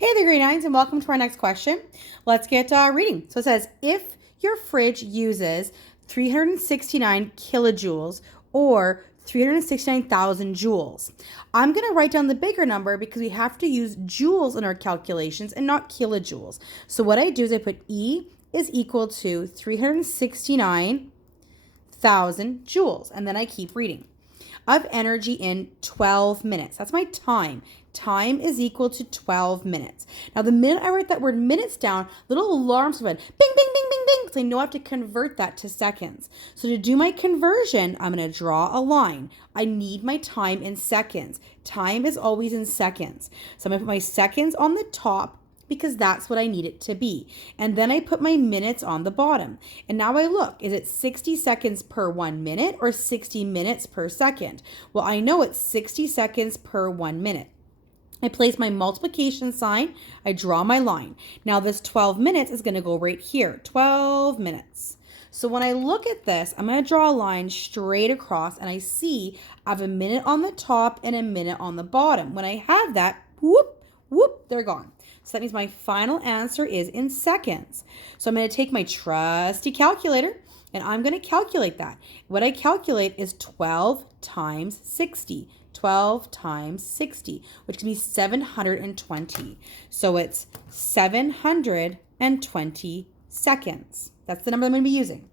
Hey there, grade nines, and welcome to our next question. Let's get reading. So it says, if your fridge uses 369 kilojoules or 369,000 joules. I'm going to write down the bigger number because we have to use joules in our calculations and not kilojoules. So what I do is I put E is equal to 369,000 joules, and then I keep reading. Of energy in 12 minutes. That's my time. Time is equal to 12 minutes. Now, the minute I write that word minutes down, little alarms go bing, bing, bing, bing, bing. So I know I have to convert that to seconds. So to do my conversion, I'm going to draw a line. I need my time in seconds. Time is always in seconds. So I'm going to put my seconds on the top because that's what I need it to be. And then I put my minutes on the bottom. And now I look, is it 60 seconds per 1 minute or 60 minutes per second? Well, I know it's 60 seconds per 1 minute. I place my multiplication sign, I draw my line. Now this 12 minutes is gonna go right here, 12 minutes. So when I look at this, I'm gonna draw a line straight across and I see I have a minute on the top and a minute on the bottom. When I have that, whoop, whoop, they're gone. So that means my final answer is in seconds. So I'm going to take my trusty calculator and I'm going to calculate that. What I calculate is 12 times 60. 12 times 60, which can be 720. So it's 720 seconds. That's the number I'm going to be using.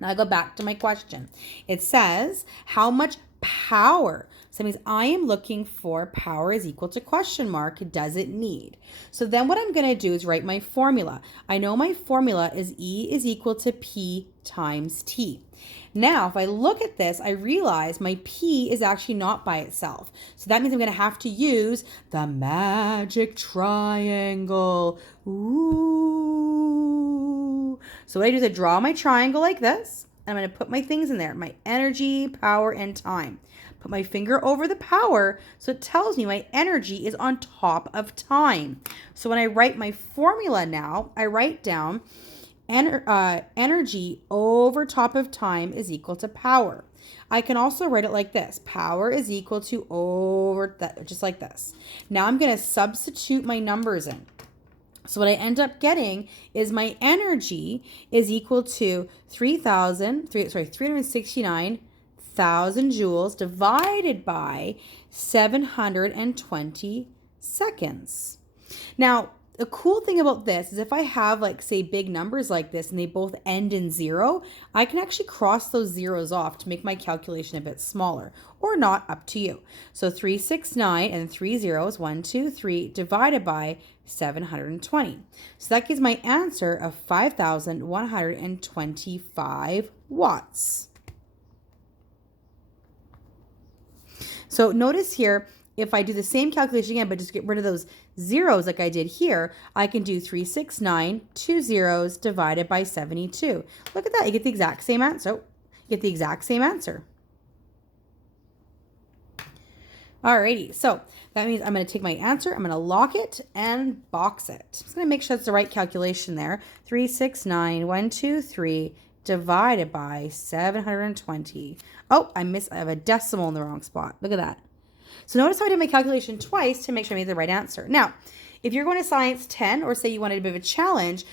Now I go back to my question. It says, how much power? So that means I am looking for power is equal to question mark, does it need? So then what I'm going to do is write my formula. I know my formula is E is equal to P times T. Now, if I look at this, I realize my P is actually not by itself. So that means I'm going to have to use the magic triangle. Ooh. So what I do is I draw my triangle like this. I'm going to put my things in there, my energy, power, and time. Put my finger over the power so it tells me my energy is on top of time. So when I write my formula now, I write down energy over top of time is equal to power. I can also write it like this. Power is equal to over that, just like this. Now I'm going to substitute my numbers in. So what I end up getting is my energy is equal to 369,000 joules divided by 720 seconds. Now, the cool thing about this is if I have like say big numbers like this and they both end in 0, I can actually cross those zeros off to make my calculation a bit smaller or not, up to you. So 369 and 3 zeros, 1, 2, 3 divided by 720. So that gives my answer of 5,125 watts. So notice here, if I do the same calculation again, but just get rid of those zeros like I did here, I can do 369, 2 zeros divided by 72. Look at that, you get the exact same answer. Alrighty, so that means I'm going to take my answer, I'm going to lock it and box it. I'm just going to make sure it's the right calculation there. 369,123 divided by 720. Oh, I have a decimal in the wrong spot. Look at that. So notice how I did my calculation twice to make sure I made the right answer. Now, if you're going to Science 10 or say you wanted a bit of a challenge,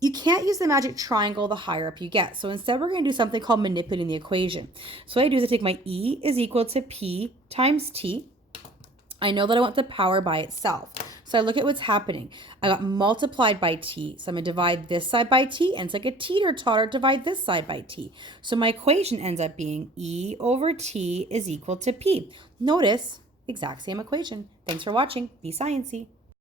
you can't use the magic triangle the higher up you get. So instead, we're going to do something called manipulating the equation. So what I do is I take my E is equal to P times T. I know that I want the power by itself. So I look at what's happening. I got multiplied by T. So I'm going to divide this side by T, and it's like a teeter-totter, divide this side by T. So my equation ends up being E over T is equal to P. Notice, exact same equation. Thanks for watching. Be sciencey.